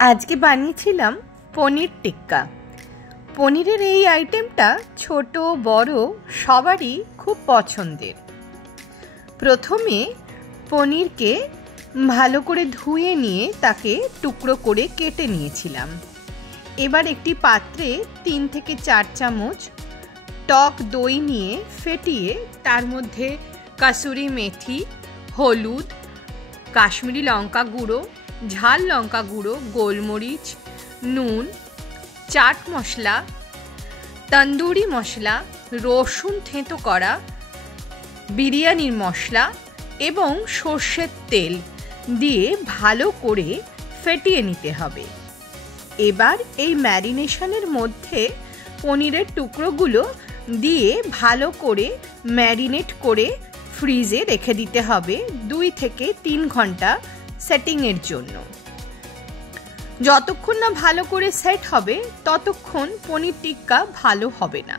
আজকে বানিয়েছিলাম পনির টিক্কা। পনিরের এই আইটেমটা ছোট বড় সবারই খুব পছন্দের। প্রথমে পনিরকে ভালো করে ধুয়ে নিয়ে তাকে টুকরো করে কেটে নিয়েছিলাম। এবার একটি পাত্রে 3 থেকে 4 চামচ টক দই নিয়ে ফেটিয়ে তার মধ্যে কাসুরি মেথি, হলুদ, কাশ্মীরি লঙ্কা গুঁড়ো, ঝাল লঙ্কা গুঁড়ো, গোলমরিচ, নুন, চাট মশলা, তন্দুরি মশলা, রসুন থেঁতো করা, বিরিয়ানির মশলা এবং সর্ষের তেল দিয়ে ভালো করে ফেটিয়ে নিতে হবে। এবার এই ম্যারিনেশনের মধ্যে পনিরের টুকরোগুলো দিয়ে ভালো করে ম্যারিনেট করে ফ্রিজে রেখে দিতে হবে 2 থেকে 3 ঘন্টা সেটিংয়ের জন্য। যতক্ষণ না ভালো করে সেট হবে ততক্ষণ পনির টিক্কা ভালো হবে না।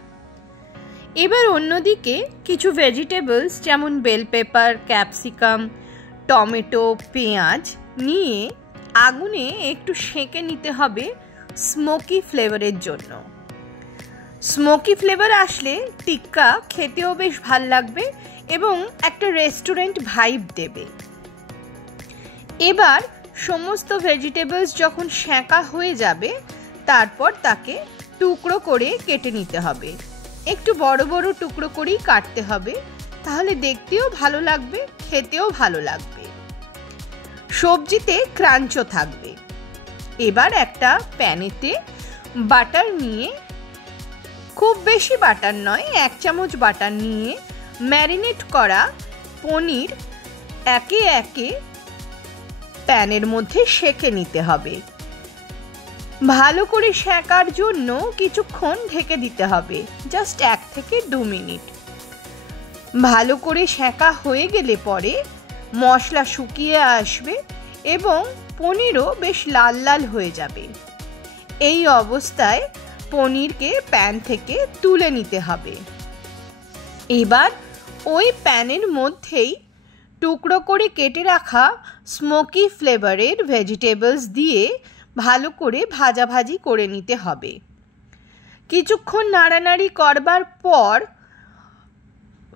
এবার অন্যদিকে কিছু ভেজিটেবলস যেমন বেল পেপার, ক্যাপসিকাম, টমেটো, পেঁয়াজ নিয়ে আগুনে একটু সেঁকে নিতে হবে স্মোকি ফ্লেভারের জন্য। স্মোকি ফ্লেভার আসলে টিক্কা খেতেও বেশ ভাল লাগবে এবং একটা রেস্টুরেন্ট ভাইব দেবে। এবার সমস্ত ভেজিটেবলস যখন সেঁকা হয়ে যাবে তারপর তাকে টুকরো করে কেটে নিতে হবে। একটু বড় বড় টুকরো করেই কাটতে হবে, তাহলে দেখতেও ভালো লাগবে, খেতেও ভালো লাগবে, সবজিতে ক্রাঞ্চও থাকবে। এবার একটা প্যানেতে বাটার নিয়ে, খুব বেশি বাটার নয়, 1 চামচ বাটার নিয়ে ম্যারিনেট করা পনির একে একে প্যানের মধ্যে সেঁকে নিতে হবে। ভালো করে সেঁকার জন্য কিছুক্ষণ ঢেকে দিতে হবে, জাস্ট 1 থেকে 2 মিনিট। ভালো করে সেঁকা হয়ে গেলে পরে মশলা শুকিয়ে আসবে এবং পনিরও বেশ লাল লাল হয়ে যাবে। এই অবস্থায় পনিরকে প্যান থেকে তুলে নিতে হবে। এবার ওই প্যানের মধ্যেই টুকরো করে কেটে রাখা স্মোকি ফ্লেভারের ভেজিটেবলস দিয়ে ভালো করে ভাজাভাজি করে নিতে হবে। কিছুক্ষণ নাড়ানাড়ি করবার পর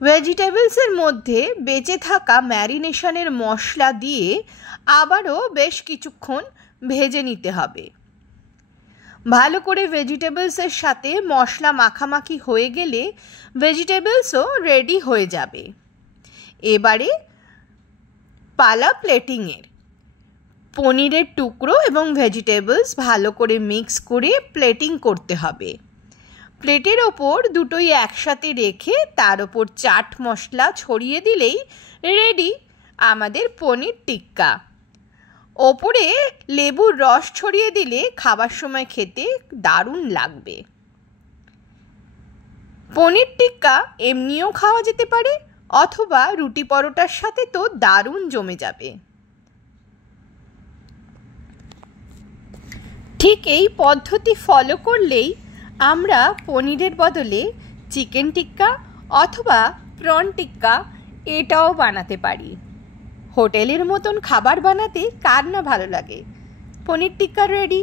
ভেজিটেবলসের মধ্যে বেঁচে থাকা ম্যারিনেশনের মশলা দিয়ে আবারও বেশ কিছুক্ষণ ভেজে নিতে হবে। ভালো করে ভেজিটেবলসের সাথে মশলা মাখামাখি হয়ে গেলে ভেজিটেবলসও রেডি হয়ে যাবে। এবারে পালা প্লেটিংয়ের। পনিরের টুকরো এবং ভেজিটেবলস ভালো করে মিক্স করে প্লেটিং করতে হবে। প্লেটের ওপর দুটোই একসাথে রেখে তার ওপর চাট মশলা ছড়িয়ে দিলেই রেডি আমাদের পনির টিক্কা। ওপরে লেবুর রস ছড়িয়ে দিলে খাবার সময় খেতে দারুণ লাগবে। পনির টিক্কা এমনিও খাওয়া যেতে পারে অথবা রুটি পরোটার সাথে তো দারুণ জমে যাবে। ঠিক এই পদ্ধতি ফলো করলেই আমরা পনিরের বদলে চিকেন টিক্কা অথবা প্রন টিক্কা এটাও বানাতে পারি। হোটেলের মতন খাবার বানাতে কার না ভালো লাগে। পনির টিক্কা রেডি।